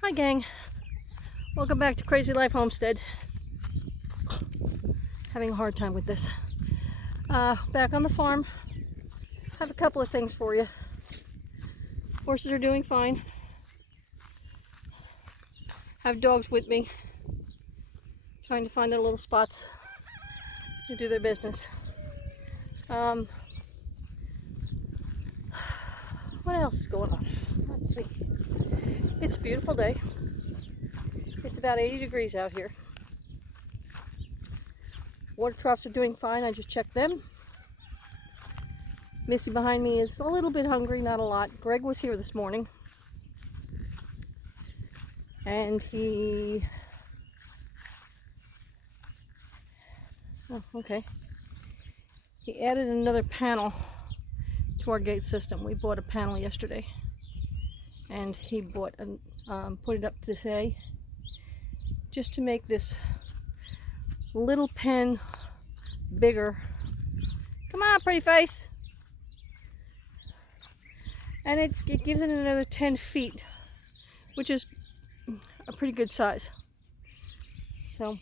Hi gang, welcome back to Crazy Life Homestead. Having a hard time with this. Back on the farm. Have a couple of things for you. Horses are doing fine. Have dogs with me, trying to find their little spots to do their business. What else is going on? Let's see. It's a beautiful day. It's about 80 degrees out here. Water troughs are doing fine. I just checked them. Missy behind me is a little bit hungry, not a lot. Greg was here this morning. And he... Oh, okay. He added another panel to our gate system. We bought a panel yesterday. And he bought put it up today just to make this little pen bigger. Come on, pretty face. And it gives it another 10 feet, which is a pretty good size. So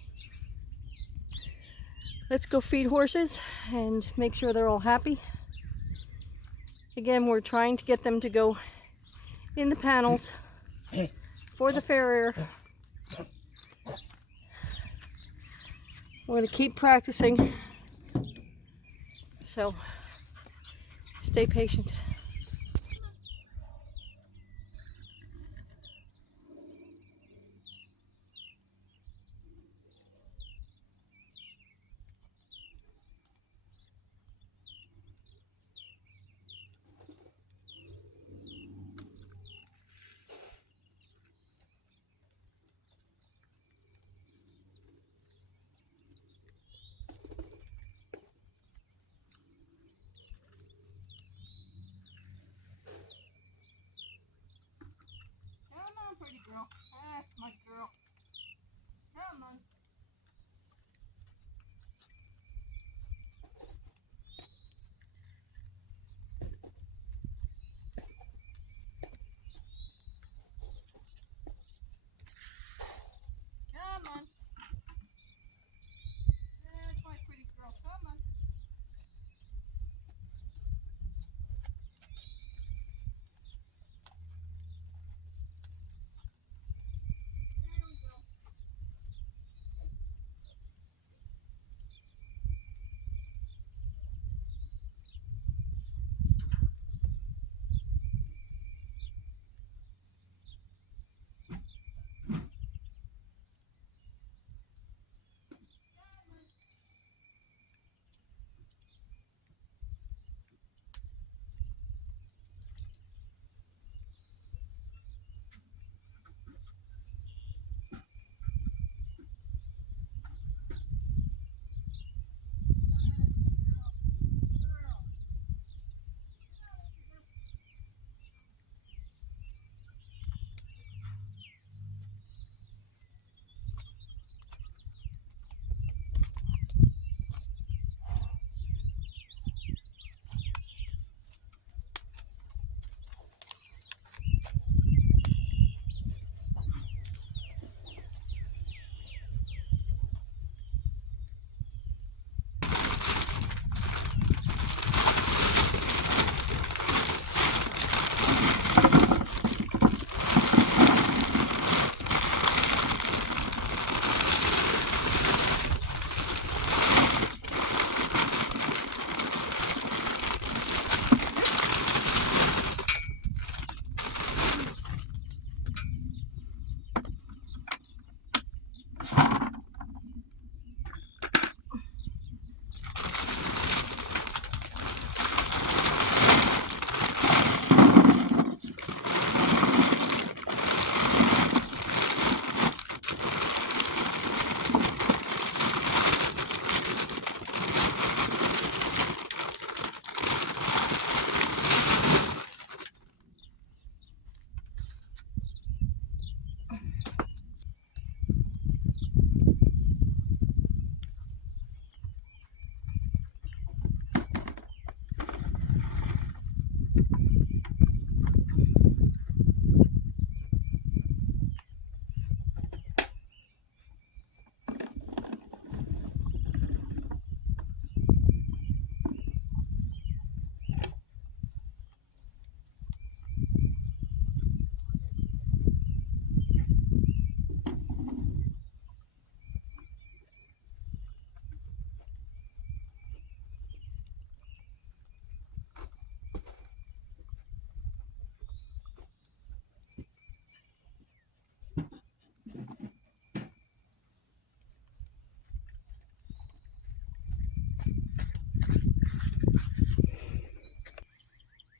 let's go feed horses and make sure they're all happy. Again, we're trying to get them to go in the panels for the fair air. We're going to keep practicing, so stay patient. Come on, pretty girl. That's my girl. Come on. Come on. That's my pretty girl. Come on. There we go.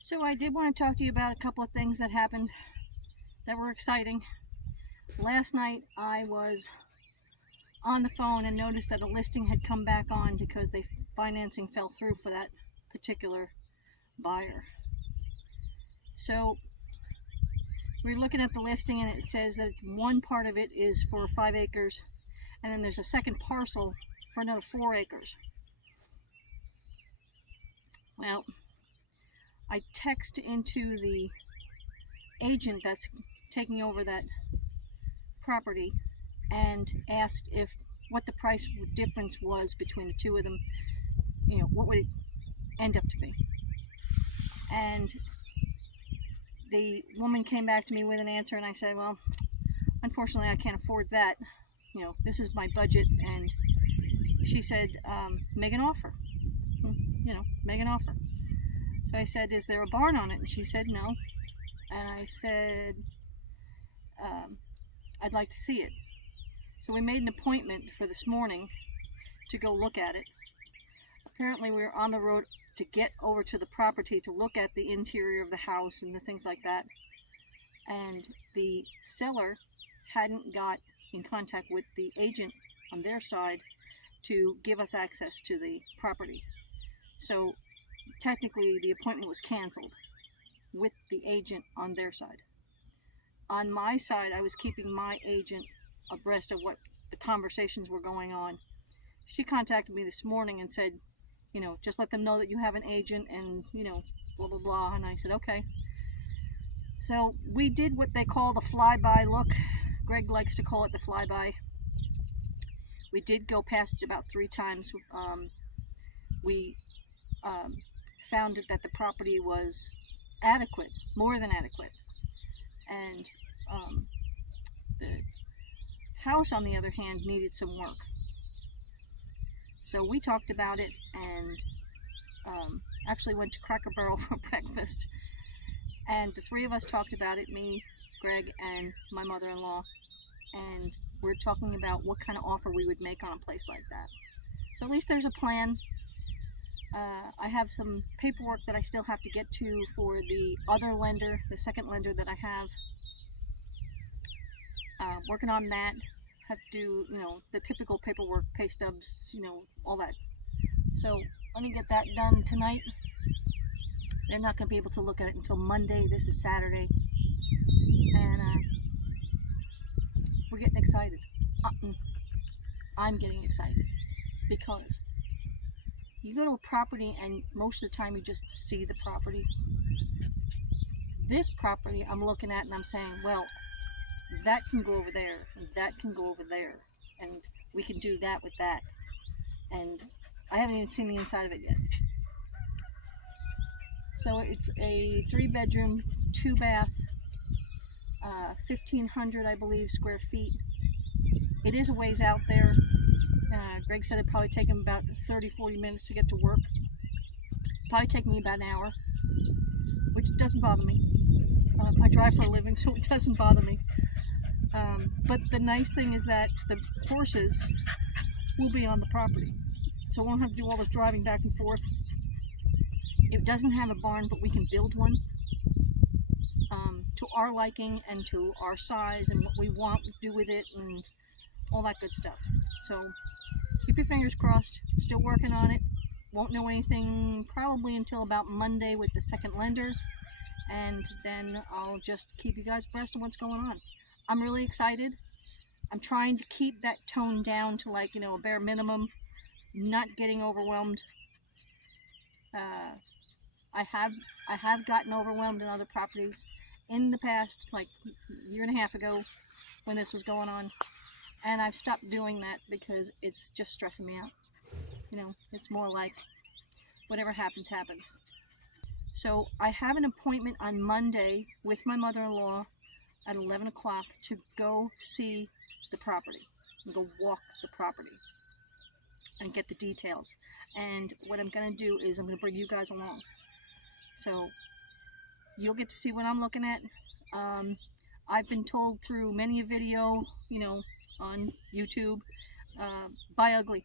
So I did want to talk to you about a couple of things that happened that were exciting. Last night I was on the phone and noticed that a listing had come back on because the financing fell through for that particular buyer. So we're looking at the listing and it says that one part of it is for 5 acres and then there's a second parcel for another 4 acres. Well, I text into the agent that's taking over that property and asked if what the price difference was between the two of them, what would it end up to be. And the woman came back to me with an answer and I said, well, unfortunately I can't afford that. This is my budget. And she said, make an offer. Make an offer. So I said, is there a barn on it? And she said, no. And I said, I'd like to see it. So we made an appointment for this morning to go look at it. Apparently we were on the road to get over to the property to look at the interior of the house and the things like that. And the seller hadn't got in contact with the agent on their side to give us access to the property. So technically the appointment was canceled with the agent on their side. On my side, I was keeping my agent abreast of what the conversations were going on. She contacted me this morning and said, just let them know that you have an agent and, blah, blah, blah. And I said, okay. So we did what they call the flyby look. Greg likes to call it the flyby. We did go past it about 3 times. We found that the property was adequate, more than adequate. And the house, on the other hand, needed some work. So we talked about it and actually went to Cracker Barrel for breakfast. And the 3 of us talked about it, me, Greg, and my mother-in-law. And we're talking about what kind of offer we would make on a place like that. So at least there's a plan. I have some paperwork that I still have to get to for the other lender, the second lender that I have. Working on that. Have to do, the typical paperwork, pay stubs, all that. So let me get that done tonight. They're not going to be able to look at it until Monday. This is Saturday. And we're getting excited. I'm getting excited because you go to a property and most of the time you just see the property. This property I'm looking at and I'm saying, well, that can go over there, and that can go over there, and we can do that with that. And I haven't even seen the inside of it yet. So it's a 3-bedroom, 2-bath, 1,500, I believe, square feet. It is a ways out there. Greg said it'd probably take him about 30-40 minutes to get to work. Probably take me about an hour, which doesn't bother me. I drive for a living, so it doesn't bother me. But the nice thing is that the horses will be on the property. So I won't have to do all this driving back and forth. It doesn't have a barn, but we can build one to our liking and to our size and what we want to do with it and all that good stuff. So keep your fingers crossed. Still working on it. Won't know anything probably until about Monday with the second lender. And then I'll just keep you guys abreast of what's going on. I'm really excited. I'm trying to keep that tone down to a bare minimum, not getting overwhelmed. I have gotten overwhelmed in other properties in the past, like a year and a half ago when this was going on, and I've stopped doing that because it's just stressing me out. It's more like whatever happens, happens. So I have an appointment on Monday with my mother-in-law at 11 o'clock to go see the property, and go walk the property and get the details. And what I'm going to do is I'm going to bring you guys along. So you'll get to see what I'm looking at. I've been told through many a video, on YouTube, buy ugly.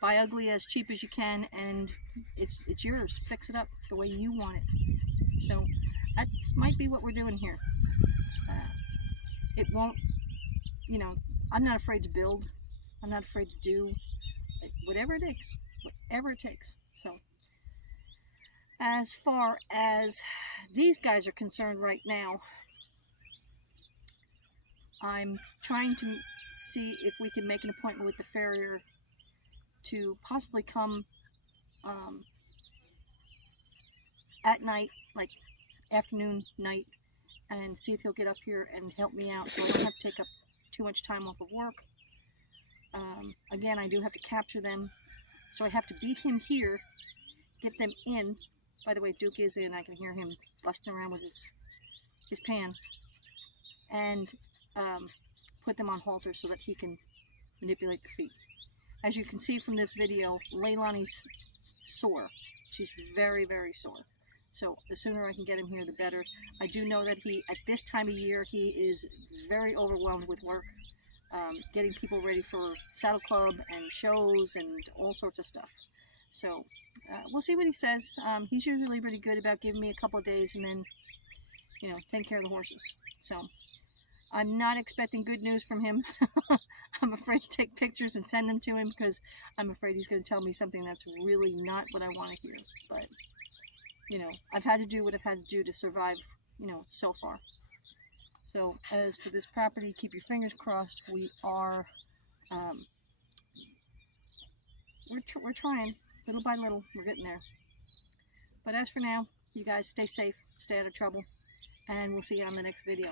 Buy ugly as cheap as you can, and it's yours. Fix it up. the way you want it. So that might be what we're doing here. It won't, you know, I'm not afraid to build. I'm not afraid to do whatever it takes. Whatever it takes. So as far as these guys are concerned right now, I'm trying to see if we can make an appointment with the farrier to possibly come at night, like afternoon, night, and see if he'll get up here and help me out so I don't have to take up too much time off of work. Again, I do have to capture them, so I have to beat him here, get them in. By the way, Duke is in. I can hear him busting around with his pan, and put them on halters so that he can manipulate the feet. As you can see from this video, Leilani's sore. She's very, very sore. So the sooner I can get him here, the better. I do know that at this time of year, he is very overwhelmed with work, getting people ready for saddle club and shows and all sorts of stuff. So we'll see what he says. He's usually pretty good about giving me a couple of days and then, you know, taking care of the horses. So I'm not expecting good news from him. I'm afraid to take pictures and send them to him because I'm afraid he's going to tell me something that's really not what I want to hear. But, you know, I've had to do what I've had to do to survive, you know, so far. So as for this property, keep your fingers crossed. We are, we're trying, little by little, we're getting there. But as for now, you guys stay safe, stay out of trouble, and we'll see you on the next video.